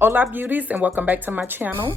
Hola beauties, and welcome back to my channel.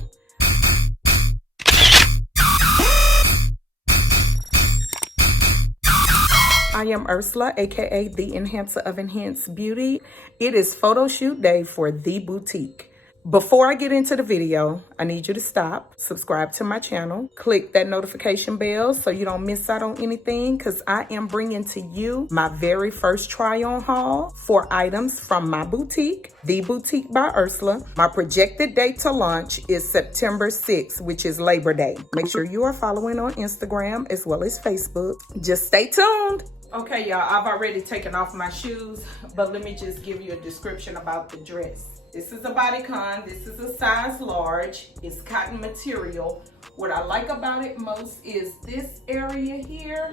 I am Ursula, aka the Enhancer of Enhanced Beauty. It is photo shoot day for The Boutique. Before I get into the video, I need you to stop, subscribe to my channel, click that notification bell so you don't miss out on anything, because I am bringing to you my very first try-on haul for items from my boutique, The Boutique by Ursula. My projected date to launch is September 6th, which is Labor Day. Make sure you are following on Instagram as well as Facebook. Just stay tuned. Okay, y'all, I've already taken off my shoes, but let me just give you a description about the dress. This is a bodycon. This is a size large. It's cotton material. What I like about it most is this area here.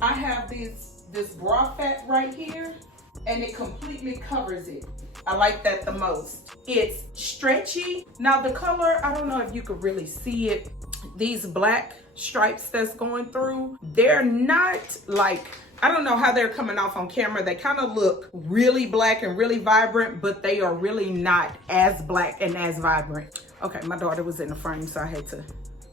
I have this bra fat right here, and it completely covers it. I like that the most. It's stretchy. Now the color, I don't know if you could really see it. These black stripes that's going through, they're not like, I don't know how they're coming off on camera. They kind of look really black and really vibrant, but they are really not as black and as vibrant. Okay, my daughter was in the frame, so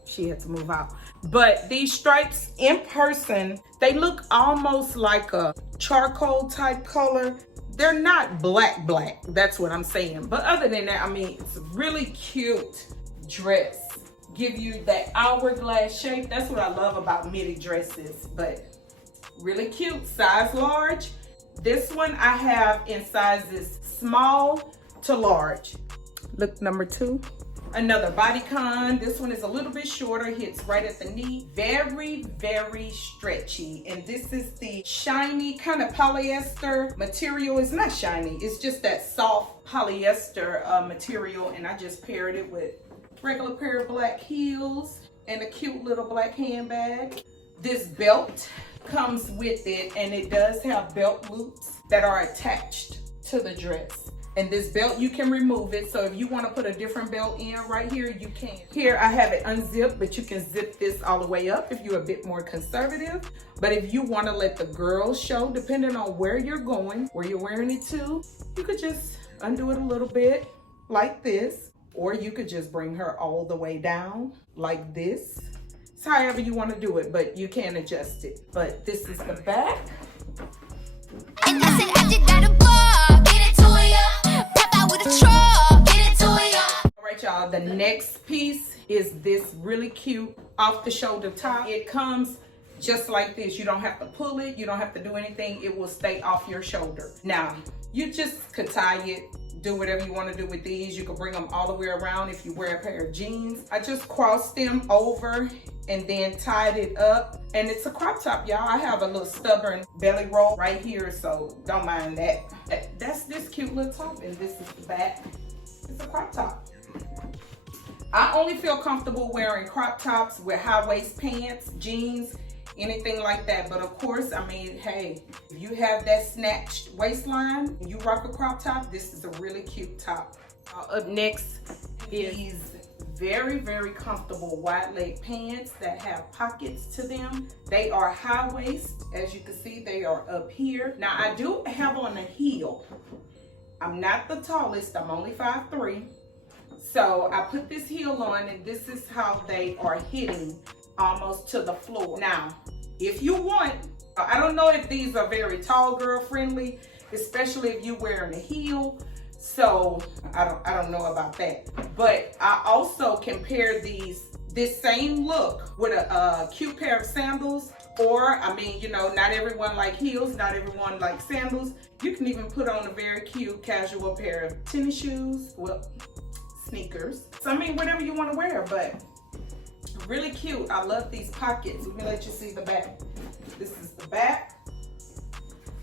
she had to move out. But these stripes in person, they look almost like a charcoal type color. They're not black, that's what I'm saying. But other than that, I mean, it's a really cute dress. Give you that hourglass shape. That's what I love about midi dresses, but really cute, size large. This one I have in sizes small to large. Look, number 2. Another bodycon. This one is a little bit shorter, hits right at the knee. Very, very stretchy. And this is the shiny kind of polyester material. It's not shiny, it's just that soft polyester material. And I just paired it with regular pair of black heels and a cute little black handbag. This belt comes with it, and it does have belt loops that are attached to the dress. And this belt, you can remove it, so if you want to put a different belt in right here, you can. Here I have it unzipped, but you can zip this all the way up if you're a bit more conservative. But if you want to let the girls show, depending on where you're going, where you're wearing it to, you could just undo it a little bit like this, or you could just bring her all the way down like this. It's however you want to do it, but you can adjust it. But this is the back. And I said I just got a ball, get it to ya. Pop out with a truck, get it to ya. All right, y'all, the next piece is this really cute off the shoulder top. It comes just like this. You don't have to pull it, you don't have to do anything. It will stay off your shoulder. Now, you just could tie it, do whatever you want to do with these. You can bring them all the way around if you wear a pair of jeans. I just crossed them over and then tied it up, and it's a crop top, y'all. I have a little stubborn belly roll right here, so don't mind that. That's this cute little top, and this is the back. It's a crop top. I only feel comfortable wearing crop tops with high waist pants, jeans, anything like that. But of course, I mean, hey, if you have that snatched waistline and you rock a crop top, this is a really cute top. Up next is these very, very comfortable wide leg pants that have pockets to them. They are high waist. As you can see, they are up here. Now, I do have on a heel. I'm not the tallest, I'm only 5'3". So I put this heel on, and this is how they are hitting almost to the floor. Now, if you want, I don't know if these are very tall girl friendly, especially if you're wearing a heel. So I don't know about that. But I also can pair this same look with a cute pair of sandals. Or, I mean, you know, not everyone like heels, not everyone like sandals. You can even put on a very cute casual pair of tennis shoes, well, sneakers. So I mean, whatever you want to wear, but really cute. I love these pockets. Let me let you see the back. This is the back.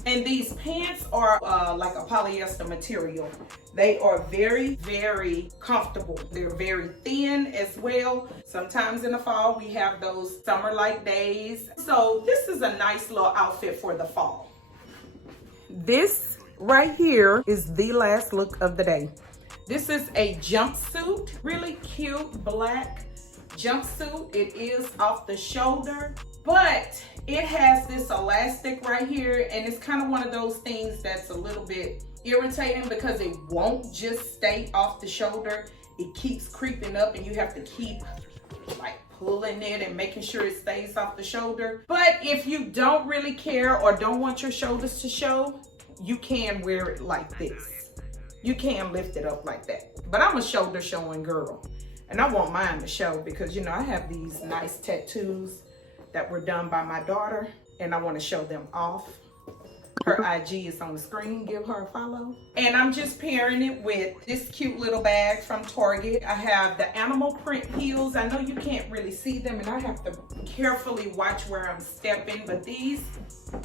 And these pants are like a polyester material. They are very, very comfortable. They're very thin as well. Sometimes in the fall, we have those summer-like days. So this is a nice little outfit for the fall. This right here is the last look of the day. This is a jumpsuit, really cute black jumpsuit. It is off the shoulder, but it has this elastic right here, and it's kind of one of those things that's a little bit irritating because it won't just stay off the shoulder. It keeps creeping up and you have to keep like pulling it and making sure it stays off the shoulder. But if you don't really care or don't want your shoulders to show, you can wear it like this. You can lift it up like that. But I'm a shoulder showing girl. And I want mine to show because, you know, I have these nice tattoos that were done by my daughter and I want to show them off. Her IG is on the screen. Give her a follow. And I'm just pairing it with this cute little bag from Target. I have the animal print heels. I know you can't really see them and I have to carefully watch where I'm stepping, but these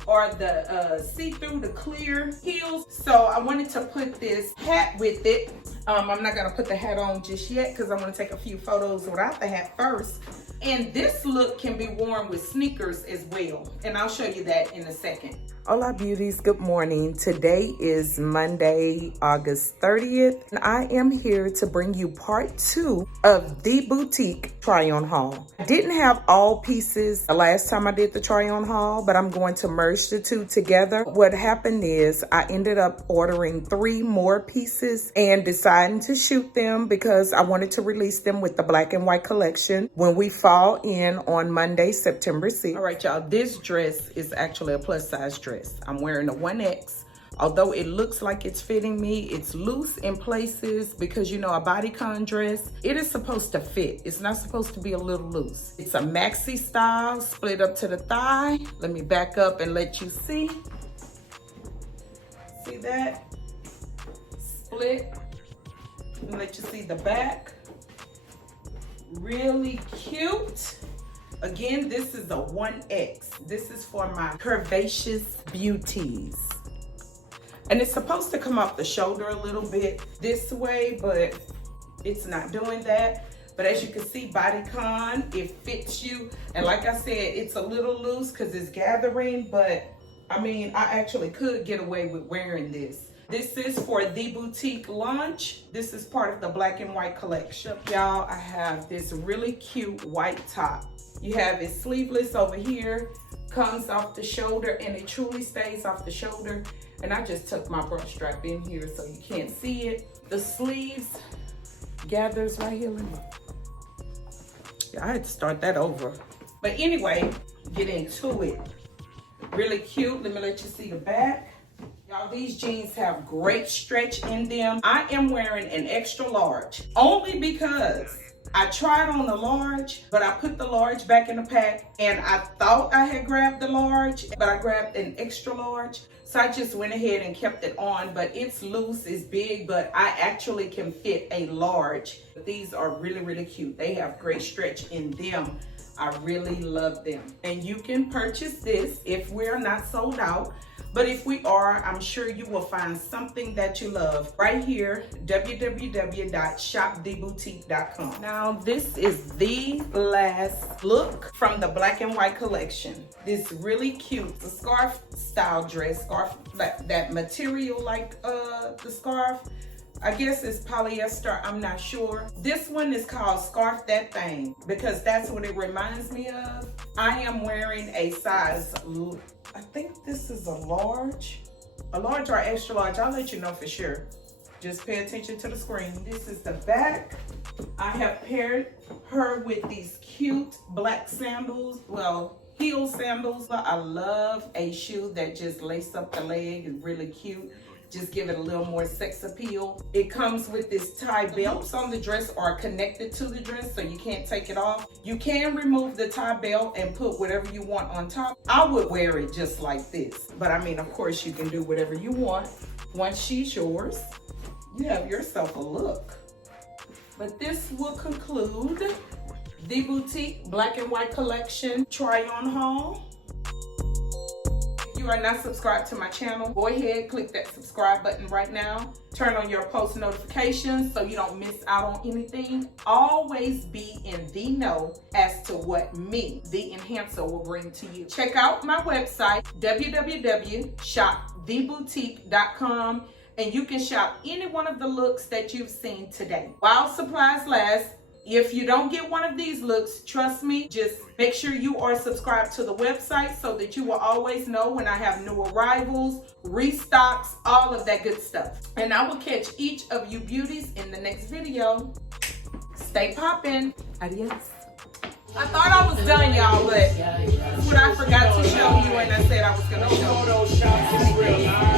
are the see-through, the clear heels. So I wanted to put this hat with it. I'm not gonna put the hat on just yet because I want to take a few photos without the hat first. And this look can be worn with sneakers as well. And I'll show you that in a second. Hola beauties, good morning. Today is Monday, August 30th. And I am here to bring you part 2 of the boutique try on haul. I didn't have all pieces the last time I did the try on haul, but I'm going to merge the two together. What happened is I ended up ordering 3 more pieces and deciding to shoot them because I wanted to release them with the black and white collection when we fall in on Monday, September 6th. All right, y'all, this dress is actually a plus size dress. I'm wearing a 1X. Although it looks like it's fitting me, it's loose in places because, you know, a bodycon dress, it is supposed to fit. It's not supposed to be a little loose. It's a maxi style, split up to the thigh. Let me back up and let you see. See that? Split. And let you see the back. Really cute. Again, this is a 1X. This is for my curvaceous beauties. And it's supposed to come off the shoulder a little bit this way, but it's not doing that. But as you can see, bodycon, it fits you. And like I said, it's a little loose because it's gathering, but I mean, I actually could get away with wearing this. This is for the boutique launch. This is part of the black and white collection. Y'all, I have this really cute white top. You have it sleeveless over here, comes off the shoulder, and it truly stays off the shoulder. And I just tucked my brush strap in here so you can't see it. The sleeves gathers right here. Yeah, I had to start that over. But anyway, get into it. Really cute. Let me let you see the back. Y'all, these jeans have great stretch in them. I am wearing an extra large only because I tried on the large, but I put the large back in the pack and I thought I had grabbed the large, but I grabbed an extra large. So I just went ahead and kept it on, but it's loose, it's big, but I actually can fit a large. These are really, really cute. They have great stretch in them. I really love them. And you can purchase this if we're not sold out. But if we are, I'm sure you will find something that you love right here, www.shoptheboutique.com. Now, this is the last look from the black and white collection. This really cute, the scarf style dress, scarf, that material like the scarf. I guess it's polyester, I'm not sure. This one is called Scarf That Thing because that's what it reminds me of. I am wearing a size, I think this is a large or extra large. I'll let you know for sure. Just pay attention to the screen. This is the back. I have paired her with these cute black sandals. Well, heel sandals. I love a shoe that just laces up the leg. It's really cute. Just give it a little more sex appeal. It comes with this tie belts on the dress or connected to the dress so you can't take it off. You can remove the tie belt and put whatever you want on top. I would wear it just like this. But I mean, of course, you can do whatever you want. Once she's yours, you have yourself a look. But this will conclude the boutique black and white collection try on haul. If you are not subscribed to my channel, go ahead, click that subscribe button right now. Turn on your post notifications so you don't miss out on anything. Always be in the know as to what me, the enhancer, will bring to you. Check out my website, www.shoptheboutique.com, and you can shop any one of the looks that you've seen today. While supplies last, If you don't get one of these looks, trust me, just make sure you are subscribed to the website so that you will always know when I have new arrivals, restocks, all of that good stuff. And I will catch each of you beauties in the next video. Stay poppin'. Adios. I thought I was done, y'all, but what I forgot to show you and I said I was gonna show you.